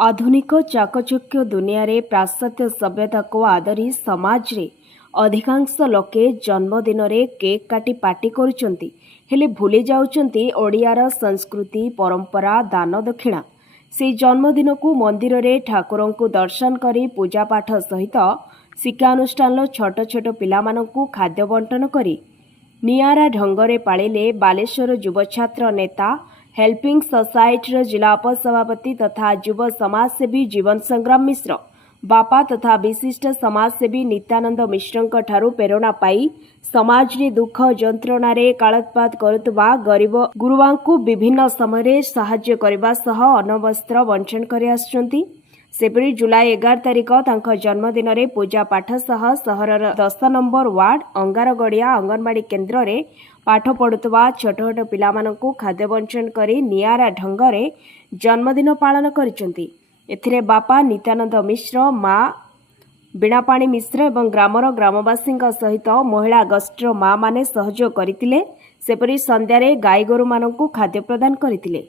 आधुनिक चाकचक्य दुनिया रे पाश्चात्य सभ्यता को आदरी समाज रे अधिकांश लोके जन्मदिन रे केक काटी पार्टी करुचंती हेले भूली जाउचंती ओडियार संस्कृति परंपरा दान दक्षिणा। से जन्मदिन को मंदिर रे ठाकुरों को दर्शन करी पूजा पाठ सहित शिक्षानुष्ठान छोट छोट पिलामानंकु खाद्य बंटन करी नियारा ढंगरे पाळिले बालेश्वर युव छात्र नेता हेल्पिंग सोसाइटी जिला उपसभापति तथा युव समाजसेवी जीवन संग्राम मिश्र बापा तथा विशिष्ट समाजसेवी नित्यानंद मिश्र ठारू प्रेरणा पाई समाज रे दुख जंत्रणा रे कालत्पात करुवा गरीब गुरुवांकु विभिन्न समय साहाय्य करबा सह अनवस्त्र बंटन करि आछंती। सेपरी जुलाई 11 तारिख तांको जन्मदिन रे पूजा पाठ सह सहरर 10 नंबर वार्ड अंगारगड़िया अंगनवाड़ी केन्द्र रे पाठ पढ़ुवा छोट छोट पिलामानंकु खाद्य बंटन करी नियारा ढंगरे जन्मदिन पालन करिसंती। एथिरे बापा नित्यानंद मिश्र माँ बीणापाणी मिश्र एवं ग्रामर ग्रामवासी सहित महिला गोष्ठीर माँ माने सहयोग करथिले। सेपरी संध्यारे गाई गोरु मानंकु खाद्य प्रदान करथिले।